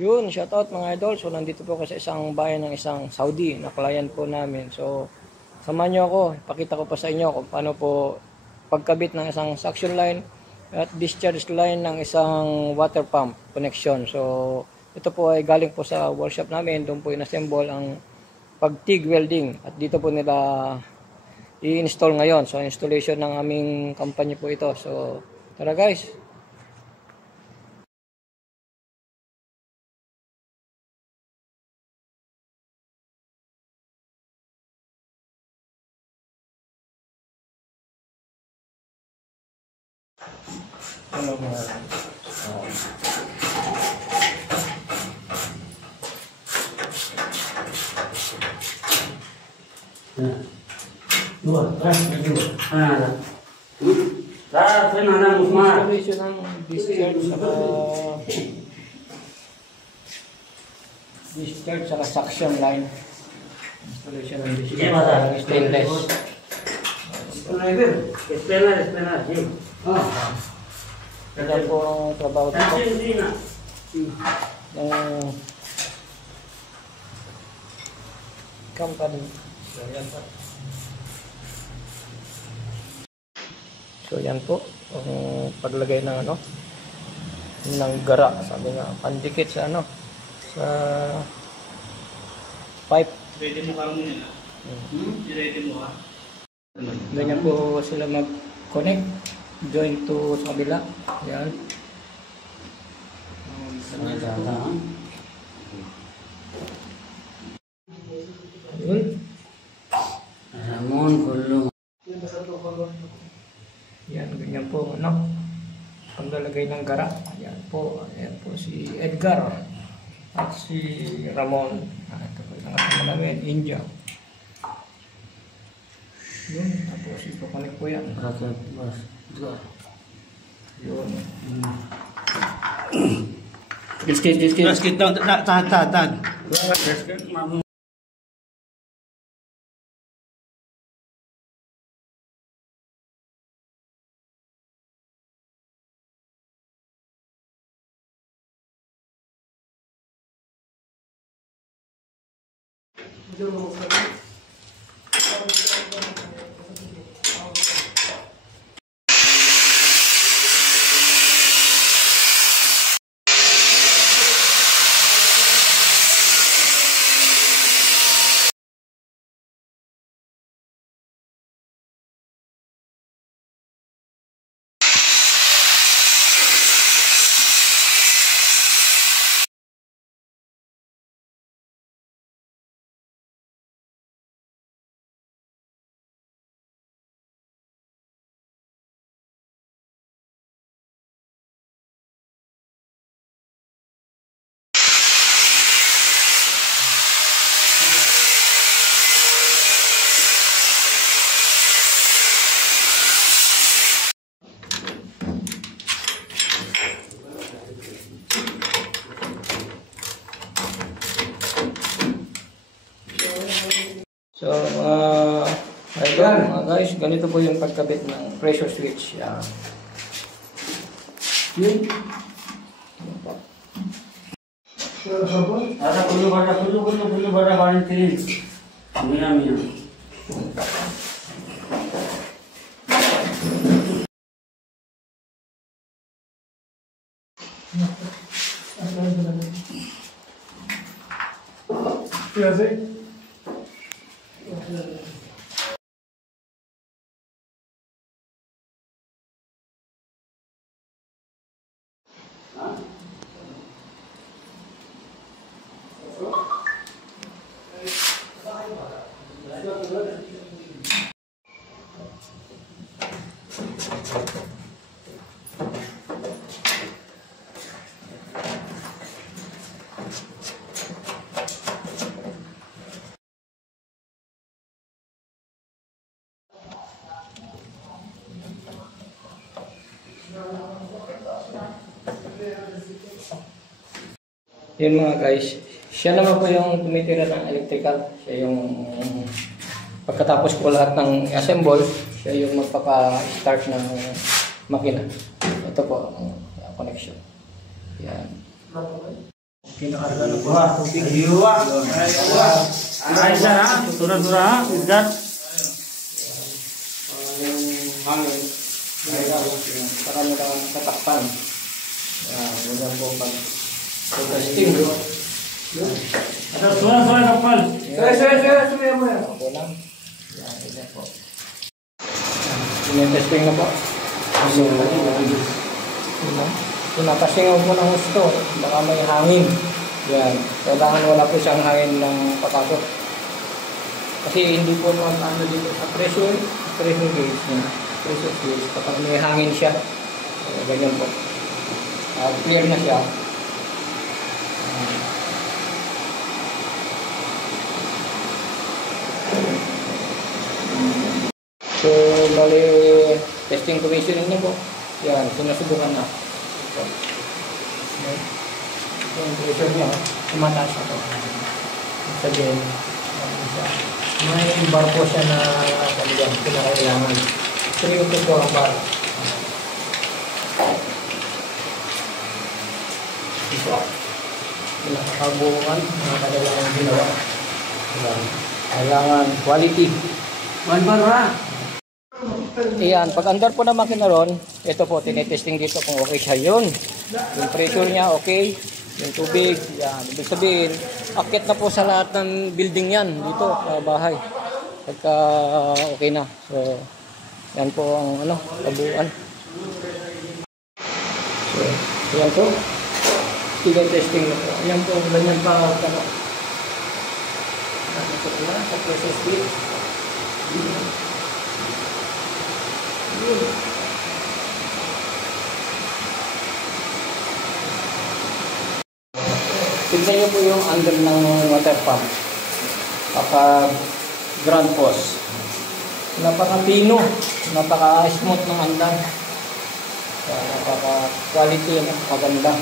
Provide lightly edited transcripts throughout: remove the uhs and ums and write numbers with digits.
Yun, shoutout mga idol. So, nandito po ako sa isang bayan ng isang Saudi na client po namin. So, samahan nyo ako. Pakita ko pa sa inyo kung paano po pagkabit ng isang suction line at discharge line ng isang water pump connection. So, ito po ay galing po sa workshop namin. Doon po inassemble ang pag-TIG welding. At dito po nila i-install ngayon. So, installation ng aming company po ito. So, tara guys. Ano mga Dua, tres, dua. installation ng discharge saka suction line. Installation ng discharge ng stainless. Espera, sí. Ito po ang trabaho dito. Ng company. So, yan po. So, yan po. Ang paglagay ng ano, ng gara. Sabi nga, pandikit sa ano, sa pipe. Pwede mo karong nila. Pwede mo ha. Ganyan po sila mag-connect. Join to sa kabila. Yan. Yun. Ramon Gulong. Yan, ganyan po, ano, paglalagay ng gara. Ayan po si Edgar at si Ramon. Ito po yung kasama namin, India. Yun, tapos ipapalik po yan. Rakyat bos. Dua. Yun. Basket down. Tahan. So, mga guys, ganito po yung pagkabit ng pressure switch. Yan. Yun. Ada kulo bada barin tirin. Mia. Yun mga guys, siya naman po yung tumitira ng electrical. Siya yung pagkatapos po lahat ng assemble, siya yung magpapa-start ng makina. Ito po ang connection. Yan. Pinakarga na po Wah, sa tubig. ayuwa. Ay, sana, surah-surah, izzat. Hangin. Para nila tatakpan. Ganyan po pag testing. Surah-surah kapal. Suya mo yan. Okay lang. Ganyan po. Tinetesting na po. Pinakasingaw po ng gusto. Baka may hangin. Yan. Kailangan wala po siyang hangin ng papasok. Kasi hindi po naman ano dito sa pressure gauge niya. Pressure gauge. Kapag may hangin siya. Ganyan po. Clear na siya. So, bali, testing commissioning niya po. Yan, sinusubukan na. So, yung pressure niya, tumataas na po. Sabihin, may bar po siya na talagang pinakailangan. 3 to 4 ang bar. Ito. Pinakakabuuan, mga kailangan ginawa. Kailangan quality. One bar ra. Iyan, pag under po na makina ron, ito po, tinetesting dito kung okay siya yun. Yung pressure niya, okay. Yung tubig, yan. Ibig sabihin, akit na po sa lahat ng building yan dito sa bahay. Pagka okay na. So, yan po ang kabuuan. So, yan po. Tinetesting na po. Yan po, ganyan pa. Nakikot na sa process kit. Tignan nyo po yung under ng water pump kapag ground hose. Napaka-pino, napaka-smooth ng andar. Napaka-quality, maganda.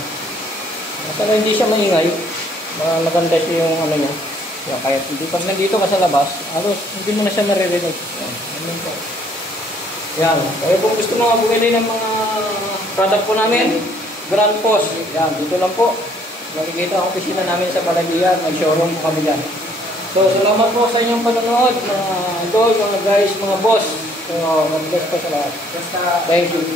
Masala hindi siya maingay, maganda siya yung ano niya. Kaya hindi pag nandito ka sa labas, halos hindi mo na siya naririnig. Yan. Kaya kung gusto mo bumili ng mga product po namin, Grand Post. Yan, dito lang po. Makikita ang opisina namin sa Palagian. May showroom po kami dyan. So, salamat po sa inyong panonood, mga idol, mga guys, mga boss. So, mag-bless po sa lahat. Thank you.